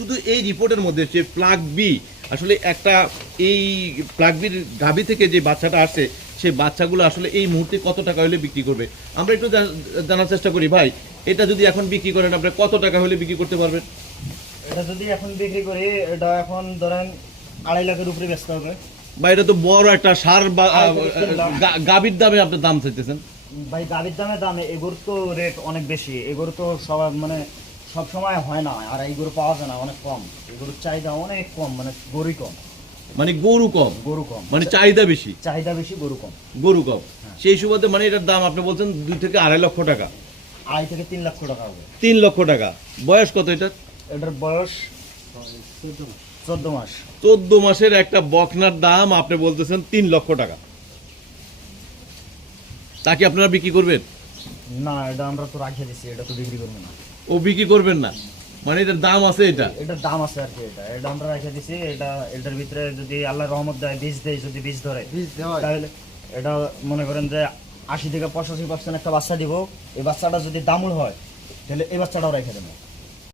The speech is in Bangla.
শুধু এই রিপোর্টের মধ্যে যে প্লাগ বি আসলে একটা এই প্লাগ বির গাভী থেকে যে বাচ্চাটা আসছে সেই বাচ্চাগুলো আসলে এই মুহূর্তে কত টাকা হলে বিক্রি করবে আমরা একটু জানার চেষ্টা করি ভাই। এটা যদি এখন বিক্রি করেন আপনি কত টাকা হলে বিক্রি করতে পারবেন? এটা যদি এখন বিক্রি করি এটা এখন ধরেন 2.5 লাখের উপরে বেচতে হবে। বা এটা তো বড় একটা সার বা গাভীর দামে আপনার দাম চাইতেছেন ভাই গাভীর দামে এগুর তো রেট অনেক বেশি, এগুর তো সব মানে সব সময় হয় না, আর এই গরু পাওয়া যায় না, অনেক কম, এগুলোর চাহিদা অনেক কম, মানে গরুই কম, মানে গরু কম, গরু কম মানে চাহিদা বেশি, চাহিদা বেশি, গরু কম, গরু কম। সেই সুবাদে মানে এটার দাম আপনি বলছেন 2 থেকে 2.5 লক্ষ টাকা, 2.5 থেকে 3 লক্ষ টাকা হবে। 3 লক্ষ টাকা। বয়স কত এটার? এটার বয়স 14 মাস। 14 মাসের একটা বকনার দাম আপনি বলতেছেন 3 লক্ষ টাকা। তাকে আপনারা বিক্রি করবেন? না, এটা আমরা তো রাখিয়ে দিচ্ছি, এটা তো বিক্রি করবো না। ও বিক্রি করবেন না মানে এটার দাম আছে? এটার দাম আছে আর কি, এটা আমরা রেখে দিছি। এটার ভিতরে যদি আল্লাহর রহমত দেয়, বীজ দেয়, যদি বীজ ধরে তাহলে এটা মনে করেন যে 80 থেকে 85% একটা বাচ্চা দিব। এই বাচ্চাটা যদি দামুল হয় তাহলে এই বাচ্চাটাও রেখে দেবো।